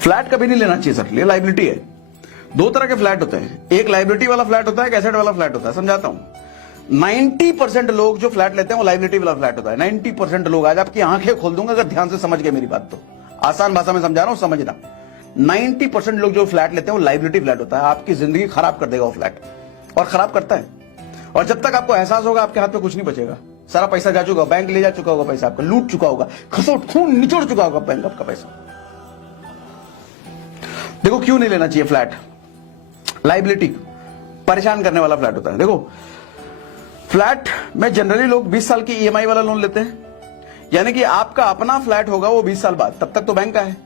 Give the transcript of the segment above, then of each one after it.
Flat कभी नहीं लेना चाहिए सर, ये लाइबिलिटी है। दो तरह के फ्लैट होते हैं, एक लाइबिलिटी वाला फ्लैट होता है, एक एसेट वाला फ्लैट होता है। समझाता हूं, 90% लोग जो फ्लैट लेते हैं वो लाइबिलिटी वाला फ्लैट होता है। 90% लोग, आज आपकी आंखें खोल दूंगा अगर ध्यान से समझ गए मेरी बात तो, आसान भाषा में समझा रहा हूं, समझना। 90% लोग जो फ्लैट लेते हैं वो लाइबिलिटी फ्लैट होता है। आपकी जिंदगी खराब कर देगा वो फ्लैट, और खराब करता है। और जब तक आपको एहसास होगा आपके हाथ में कुछ नहीं बचेगा, सारा पैसा जा चुका, बैंक ले जा चुका होगा, पैसा आपका लूट चुका होगा, खसोट खून निचोड़ चुका होगा बैंक आपका पैसा। देखो क्यों नहीं लेना चाहिए फ्लैट, लाइबिलिटी परेशान करने वाला फ्लैट होता है। देखो फ्लैट में जनरली लोग 20 साल की ईएमआई वाला लोन लेते हैं, यानी कि आपका अपना फ्लैट होगा वो 20 साल बाद, तब तक तो बैंक का है।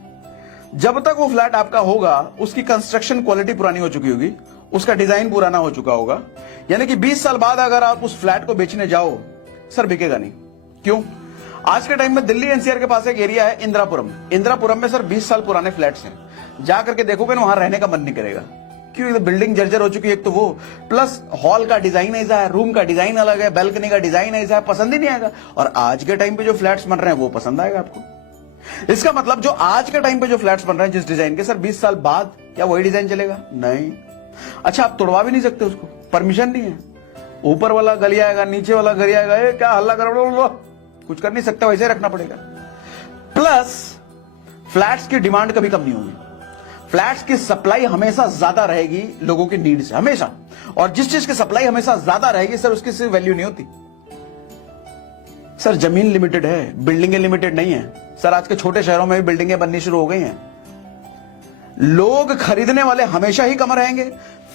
जब तक वो फ्लैट आपका होगा उसकी कंस्ट्रक्शन क्वालिटी पुरानी हो चुकी होगी, उसका डिजाइन पुराना हो चुका होगा, यानी कि 20 साल बाद अगर आप उस फ्लैट को बेचने जाओ सर बिकेगा नहीं। क्यों? आज के टाइम में दिल्ली एनसीआर के पास एक एरिया है इंदिरापुरम। इंदिरापुरम में सर 20 साल पुराने फ्लैट्स हैं, जाकर के देखोगे ना वहां रहने का मन नहीं करेगा। क्यों? बिल्डिंग जर्जर हो चुकी है एक तो वो, प्लस हॉल का डिजाइन ऐसा है, रूम का डिजाइन अलग है, बैल्कनी का डिजाइन ऐसा है, पसंद ही नहीं आएगा। और आज के टाइम पे जो फ्लैट्स बन रहे हैं वो पसंद आएगा आपको। इसका मतलब जो आज के टाइम पे जो फ्लैट्स बन रहे हैं जिस डिजाइन के, सर 20 साल बाद क्या वही डिजाइन चलेगा? नहीं। अच्छा, आप तोड़वा भी नहीं सकते उसको, परमिशन नहीं है। ऊपर वाला गली आएगा, नीचे वाला गली आएगा, ये क्या हल्ला करोगे, कुछ कर नहीं सकता, वैसे रखना पड़ेगा। प्लस फ्लैट्स की डिमांड कभी कम नहीं होगी, फ्लैट्स की सप्लाई हमेशा ज्यादा रहेगी लोगों की नीड से, हमेशा। और जिस चीज की सप्लाई हमेशा ज्यादा रहेगी सर उसकी सिर्फ वैल्यू नहीं होती। सर जमीन लिमिटेड है, बिल्डिंगें लिमिटेड नहीं है। सर आज के छोटे शहरों में भी बिल्डिंगें बननी शुरू हो गई हैं। लोग खरीदने वाले हमेशा ही कम रहेंगे,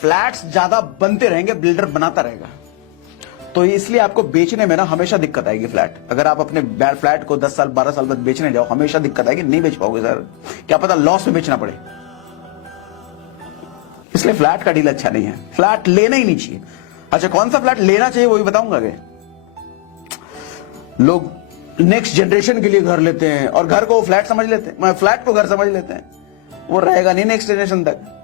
फ्लैट्स ज्यादा बनते रहेंगे, बिल्डर बनाता रहेगा। तो इसलिए आपको बेचने में ना हमेशा दिक्कत आएगी। फ्लैट अगर आप अपने फ्लैट को 10 साल 12 साल बाद बेचने जाओ, हमेशा दिक्कत आएगी, नहीं बेच पाओगे सर, क्या पता लॉस में बेचना पड़े। इसलिए फ्लैट का डील अच्छा नहीं है, फ्लैट लेना ही नहीं चाहिए। अच्छा, कौन सा फ्लैट लेना चाहिए वो भी बताऊंगा आगे। लोग नेक्स्ट जनरेशन के लिए घर लेते हैं और घर को फ्लैट समझ लेते हैं, फ्लैट को घर समझ लेते हैं, वो रहेगा नहीं नेक्स्ट जनरेशन तक।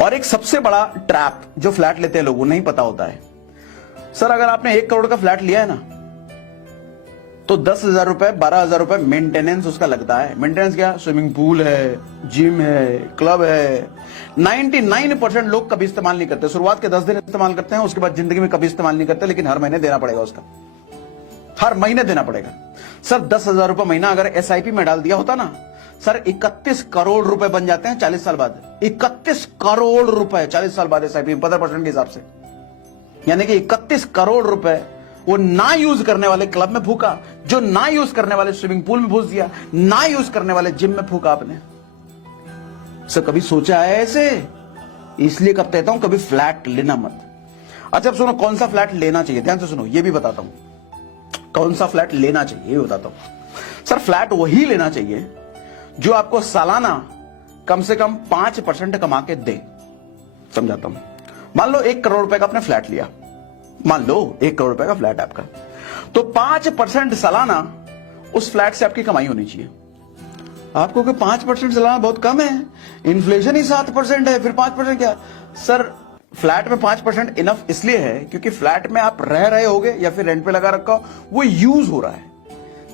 और एक सबसे बड़ा ट्रैप जो फ्लैट लेते हैं लोगों नहीं पता होता है, सर अगर आपने 1 करोड़ का फ्लैट लिया है ना तो 10,000 रुपए 12,000 रुपए मेंटेनेंस उसका लगता है। मेंटेनेंस क्या? स्विमिंग पूल है, जिम है, क्लब है। 99% लोग कभी इस्तेमाल नहीं करते। शुरुआत के 10 दिन इस्तेमाल करते हैं, उसके बाद जिंदगी में कभी इस्तेमाल नहीं करते, लेकिन हर महीने देना पड़ेगा उसका, हर महीने देना पड़ेगा। सर 10,000 रुपए महीना अगर एसआईपी में डाल दिया होता ना सर, 31 करोड़ रुपए बन जाते हैं 40 साल बाद। 31 करोड़ रुपए 40 साल बाद एसआईपी 15% के हिसाब से, यानी कि 31 करोड़ रुपए वो ना यूज करने वाले क्लब में फूका, जो ना यूज करने वाले स्विमिंग पूल में फूस दिया, ना यूज करने वाले जिम में फूका आपने। सर कभी सोचा है ऐसे? इसलिए कब कहता हूं कभी फ्लैट लेना मत। अच्छा, अब सुनो कौन सा फ्लैट लेना चाहिए, ध्यान से सुनो, ये भी बताता हूं कौन सा फ्लैट लेना चाहिए, ये बताता हूं। सर फ्लैट वही लेना चाहिए जो आपको सालाना कम से कम 5% कमा के दे। समझाता हूं, मान लो 1 करोड़ रुपए का आपने फ्लैट लिया, मान लो 1 करोड़ रुपए का फ्लैट आपका, तो 5% सालाना उस फ्लैट से आपकी कमाई होनी चाहिए। आपको कि 5% सालाना बहुत कम है, इन्फ्लेशन ही 7% है, फिर 5% क्या? सर फ्लैट में 5% इनफ इसलिए है क्योंकि फ्लैट में आप रह रहे होगे या फिर रेंट पे लगा रखा हो, वो यूज हो रहा है।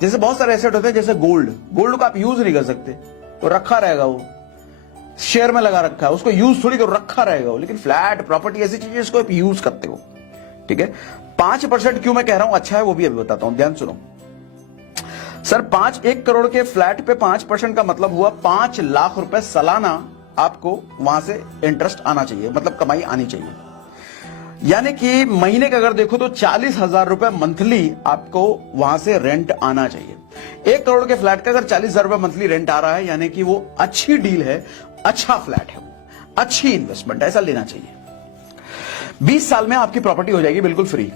जैसे बहुत सारे एसेट होते हैं, जैसे गोल्ड को आप यूज नहीं कर सकते, तो रखा रहेगा, वो शेयर में लगा रखा है, उसको यूज थोड़ी कर रखा रहेगा वो। लेकिन फ्लैट प्रॉपर्टी ऐसी चीज है जिसको आप यूज करते हो, ठीक है। 5% क्यों मैं कह रहा हूं अच्छा है वो भी अभी बताता हूं, ध्यान सुनो। सर 1 करोड़ के फ्लैट पे 5% का मतलब हुआ 5 लाख रुपए सालाना आपको वहां से इंटरेस्ट आना चाहिए, मतलब कमाई आनी चाहिए। यानी कि महीने का अगर देखो तो 40,000 रुपए मंथली आपको वहां से रेंट आना चाहिए। 1 करोड़ के फ्लैट का अगर 40,000 रुपए मंथली रेंट आ रहा है, यानी कि वो अच्छी डील है, अच्छा फ्लैट है, अच्छी इन्वेस्टमेंट, ऐसा लेना चाहिए। 20 साल में आपकी प्रॉपर्टी हो जाएगी बिल्कुल फ्री।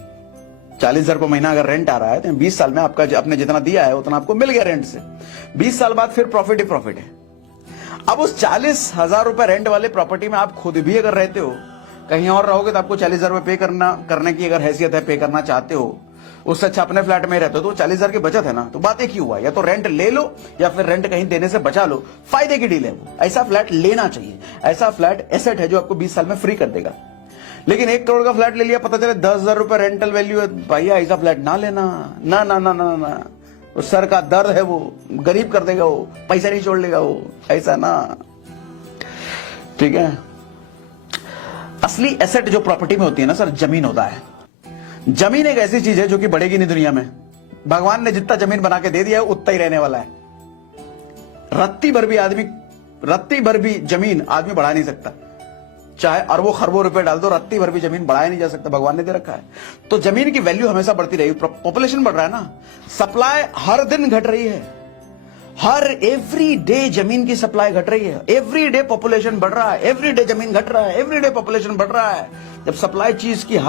40,000 रुपए महीना अगर रेंट आ रहा है तो 20 साल में आपका आपने जितना दिया है उतना आपको मिल गया रेंट से। 20 साल बाद फिर प्रॉफिट ही प्रॉफिट है। अब उस 40,000 रुपए रेंट वाले प्रॉपर्टी में आप खुद भी अगर रहते हो, कहीं और रहोगे तो आपको 40,000 रुपए पे करने की अगर हैसियत है, पे करना चाहते हो, उससे अच्छा अपने फ्लैट में रहते हो तो 40,000 की बचत है ना। तो बात एक ही हुआ, या तो रेंट ले लो या फिर रेंट कहीं देने से बचा लो, फायदे की डील है वो। ऐसा फ्लैट लेना चाहिए, ऐसा फ्लैट एसेट है जो आपको 20 साल में फ्री कर देगा। लेकिन 1 करोड़ का फ्लैट ले लिया, पता चले 10,000 रुपए रेंटल वैल्यू है, भैया ऐसा फ्लैट ना लेना, ना ना ना ना ना, वो सर का दर्द है, वो गरीब कर देगा, वो पैसा नहीं छोड़ लेगा, वो ऐसा ना। ठीक है। असली एसेट जो प्रॉपर्टी में होती है ना सर, जमीन होता है। जमीन एक ऐसी चीज है जो कि बढ़ेगी नहीं दुनिया में। भगवान ने जितना जमीन बना के दे दिया है उतना ही रहने वाला है। रत्ती भर भी जमीन आदमी बढ़ा नहीं सकता, चाहे अरबों खरबों रुपए डाल दो, रत्ती भर भी जमीन बढ़ाया नहीं जा सकता, भगवान ने दे रखा है। तो जमीन की वैल्यू हमेशा बढ़ती रहेगी। पॉपुलेशन बढ़ रहा है ना, सप्लाई हर दिन घट रही है, हर एवरी डे जमीन की सप्लाई घट रही है, एवरी डे पॉपुलेशन बढ़ रहा है, एवरी डे जमीन घट रहा है, एवरी डे पॉपुलेशन बढ़ रहा है। जब सप्लाई चीज की